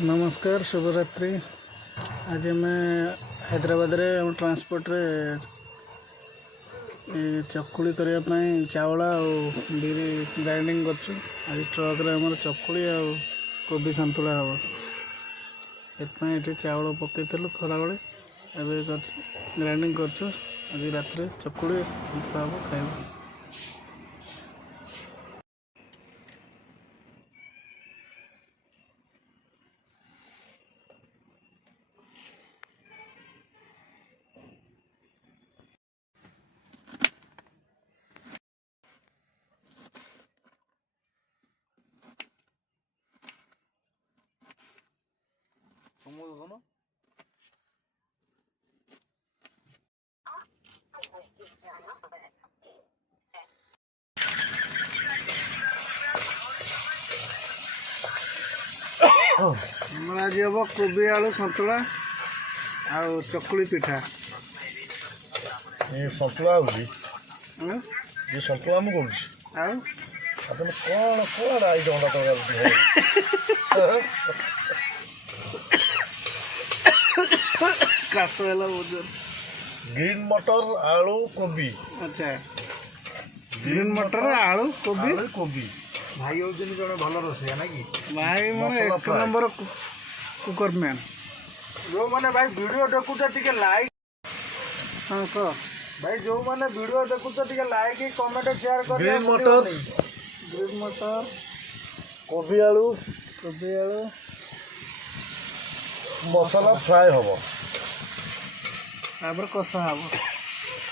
नमस्कार शुभरात्रि। आज आम हैदराबाद रे ट्रांसपोर्ट रे चकुली करने चावल बिरी ग्राइंडिंग कर ट्रक रे हमर चकुली कोबी संतुला हम ये चावल पकईलु खरा बेले एवं ग्राइंडिंग कर रात चकुली संतुला हम खाइबू। आज हम कोबी आलू सतुला आ चकुली पिठा ये सतुला होगी ये सतुला मु कौन अपन कौन कौन आइटम काश ग्रीन मटर आलू कोबी। अच्छा ग्रीन मटर आलू कोबी कोबी भाई हूँ जड़े भल रोसैया ना कि भाई मोर एक नंबर कुकर मैन जो मैंने भाई वीडियो देखुच टे लाइक। हाँ कह भाई जो मैंने वीडियो देखुच टे लाइक कमेंट शेयर कर। ग्रीन मटर ग्रीन मटर कोबी आलू मसाला फ्राए हम तापर कषा हम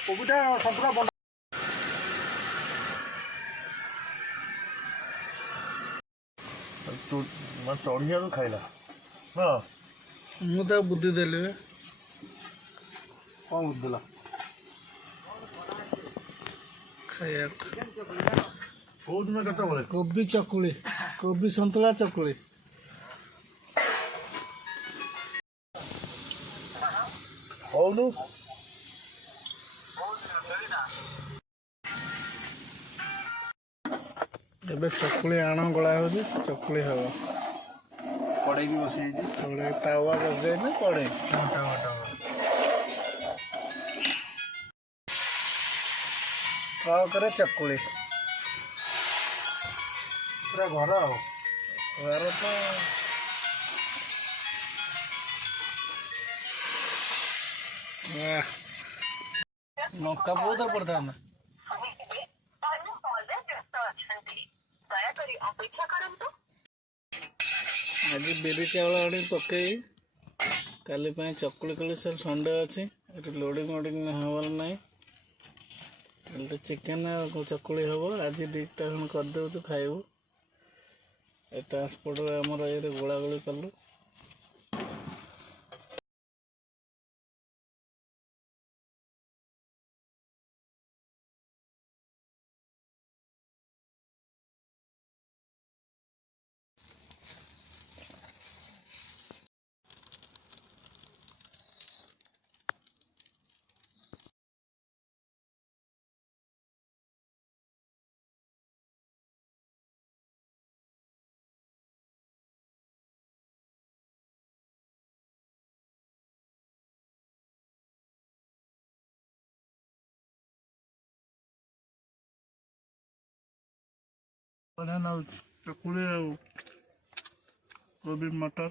कोबीटा सतुला बना चढ़िया खाइला हाँ मुझे बुद्धि देली कौन बुझला खाया कौ दिन केत कोबी चकुली कोबी संतुला चकुली कौन एबे चकुली आण गला हो चकुली हम कड़े भी बस तावा बस जाए ना कड़े ट्रक चकुली पूरा घर आ घर तो नौका बहुत पड़ता है आज बिरी चावल आनी पकई काली चकुली कली सर संडे अच्छी लोडिंग वोडिंग हबार ना तो चिकेन चकुली हम आज दीटा खन करदे खाइबू ट्रांसपोर्ट आमर ये गोला गोली कलु बढ़िया ना चकुली कोबी मटर।